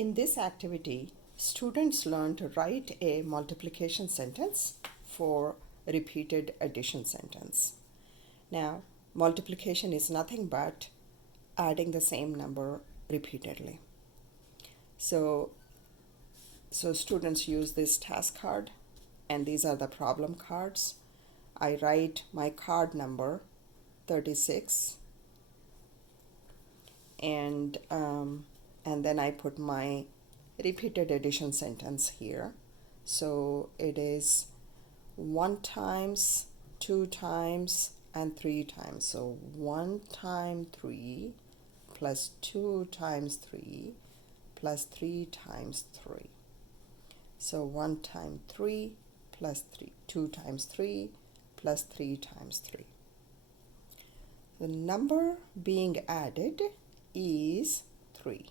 In this activity, students learn to write a multiplication sentence for repeated addition sentence. Now, multiplication is nothing but adding the same number repeatedly. So students use this task card, and these are the problem cards. I write my card number 36, and then I put my repeated addition sentence here. So it is 1 times, 2 times, and 3 times. So 1 times 3 plus 2 times 3 plus 3 times 3. So 1 times 3 plus 3, 2 times 3 plus 3 times 3. The number being added is 3.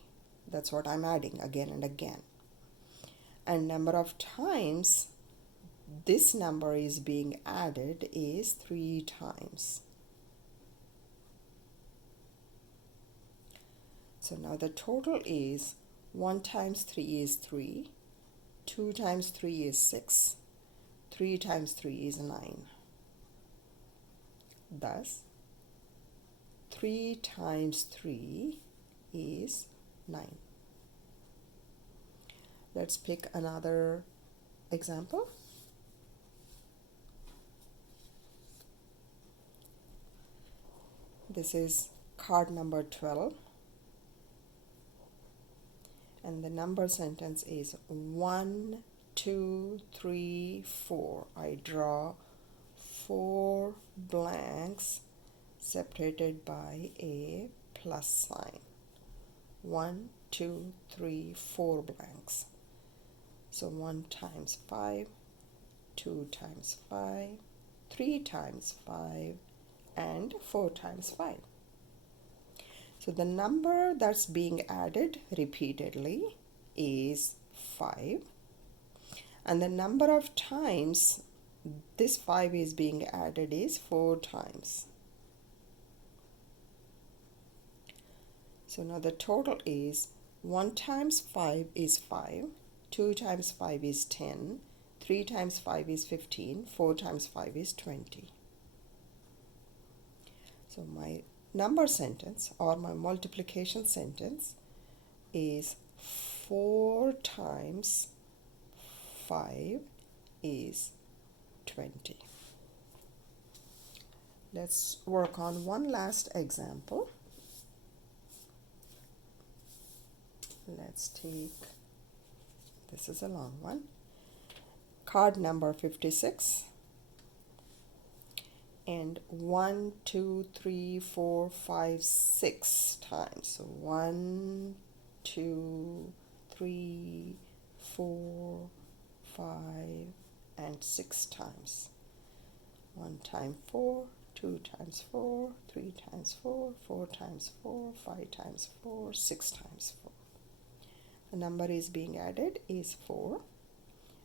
That's what I'm adding again and again. And number of times this number is being added is 3 times. So now the total is 1 times 3 is 3, 2 times 3 is 6, 3 times 3 is 9. Thus, 3 times 3 is 9. Let's pick another example. This is card number 12, and the number sentence is 1, 2, 3, 4. I draw 4 blanks separated by a plus sign. 1, 2, 3, 4 blanks. So 1 times 5, 2 times 5, 3 times 5, and 4 times 5. So the number that's being added repeatedly is 5, and the number of times this 5 is being added is 4 times. So now the total is 1 times 5 is 5, 2 times 5 is 10, 3 times 5 is 15, 4 times 5 is 20. So my number sentence or my multiplication sentence is 4 times 5 is 20. Let's work on one last example. Let's take, this is a long one, card number 56, and 1, 2, 3, 4, 5, 6 times. So 1, 2, 3, 4, 5, and 6 times. 1 times 4, 2 times 4, 3 times 4, 4 times 4, 5 times 4, 6 times 4. The number is being added is 4.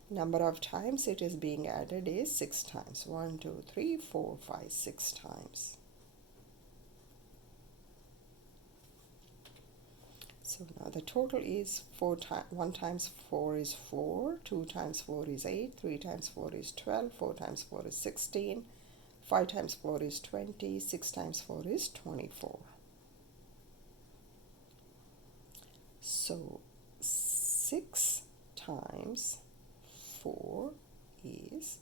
Number of times it is being added is 6 times. 1, 2, 3, 4, 5, 6 times. So now the total is 1 times 4 is 4, 2 times 4 is 8, 3 times 4 is 12, 4 times 4 is 16, 5 times 4 is 20, 6 times 4 is 24. So 6 times 4 is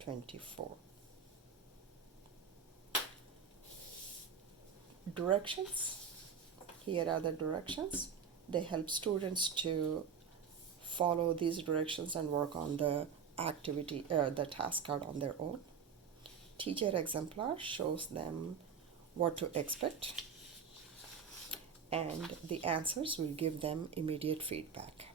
24. Directions. Here are the directions. They help students to follow these directions and work on the activity, the task card on their own. Teacher exemplar shows them what to expect, and the answers will give them immediate feedback.